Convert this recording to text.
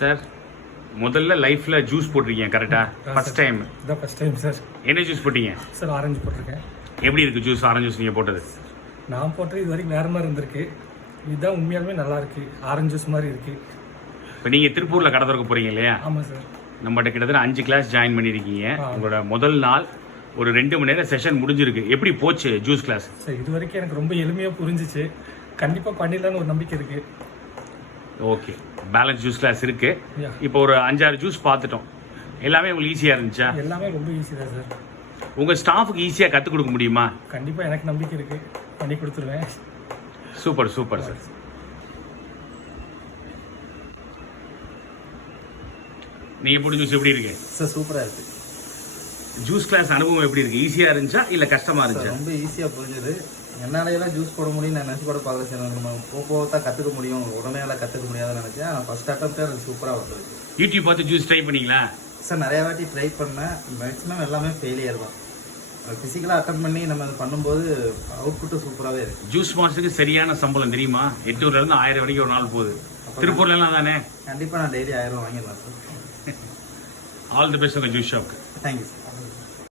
Sir முதல்ல லைஃப்ல juice போட்டிருக்கீங்க கரெக்டா? First time. இதான் ஃபர்ஸ்ட் டைம் சார். என்ன ஜூஸ் போட்டீங்க சார் ஆரஞ்சு போட்டிருக்கேன். எப்படி இருக்கு ஜூஸ்? ஆரஞ்சு ஜூஸ் நீங்க போட்டது? நான் போட்டது இது வரைக்கும் வேற மாதிரி இருந்திருக்கு. இதுதான் உண்மையாலுமே நல்லா இருக்கு. ஆரஞ்சு ஜூஸ் மாதிரி இருக்கு. இப்போ நீங்க திருப்பூர்ல கடை திறக்க போறீங்க இல்லையா? ஆமாம் சார். நம்மகிட்ட கிட்டத்தட்ட 5 கிளாஸ் ஜாயின் பண்ணியிருக்கீங்க. உங்களோட முதல் நாள் ஒரு 2 மணி நேரம் செஷன் முடிஞ்சிருக்கு. எப்படி போச்சு ஜூஸ் கிளாஸ்? சார் இது வரைக்கும் எனக்கு ரொம்ப எளிமையாக புரிஞ்சிச்சு. கண்டிப்பாக பண்ணிடலான்னு ஒரு நம்பிக்கை இருக்கு. ஓகே, பேலன்ஸ் ஜூஸ் கிளாஸ் இருக்கு. Yeah. இப்போ ஒரு 5-6 ஜூஸ் பார்த்துட்டோம். எல்லாமே உங்களுக்கு ஈஸியா இருந்துச்சா? எல்லாமே ரொம்ப ஈஸி தான் சார். உங்க ஸ்டாஃபுக்கு ஈஸியா கற்றுக் கொடுக்க முடியுமா? கண்டிப்பாக எனக்கு நம்பிக்கை இருக்கு. பண்ணி கொடுத்துருவேன். Super super sir. நீங்க போட்ட ஜூஸ் எப்படி இருக்கு சார்? சூப்பராக இருக்கு. ஜூஸ் கிளாஸ் அனுபவம் எப்படி இருக்கு? ஈஸியா இருந்துச்சா இல்ல கஷ்டமா இருந்துச்சா? ரொம்ப ஈஸியாக புரிஞ்சுது. என்னாலையெல்லாம் ஜூஸ் போட முடியும் நான் நினச்சி கூட பார்க்கல சார். நம்ம போக தான் கற்றுக்க முடியும், உடனே எல்லாம் கற்றுக்க முடியாதுன்னு நினச்சேன். ஃபர்ஸ்ட் அட்டம்ப்டே எனக்கு சூப்பராக வந்துருக்கு. யூடியூப் பார்த்து ஜூஸ் ட்ரை பண்ணீங்களா? சார் நிறையா வாட்டி ட்ரை பண்ணேன். மேக்ஸிமம் எல்லாமே ஃபெயிலியர் தான். ஃபிசிக்கலாக அட்டன் பண்ணி நம்ம இது பண்ணும்போது அவுட்புட்டு சூப்பராகவே இருக்குது. ஜூஸ் மாஸ்டருக்கு சரியான சம்பளம் தெரியுமா? 800 இருந்து 1000 வரைக்கும் ஒரு நாள் போகுது. திருப்பூர்ல எல்லாம் தானே? கண்டிப்பாக நான் டெய்லி 1000 வாங்கிடலாம் சார். ஆல் தி பெஸ்ட் உங்க ஜூஸ் ஷாப்க்கு. Thank you sir.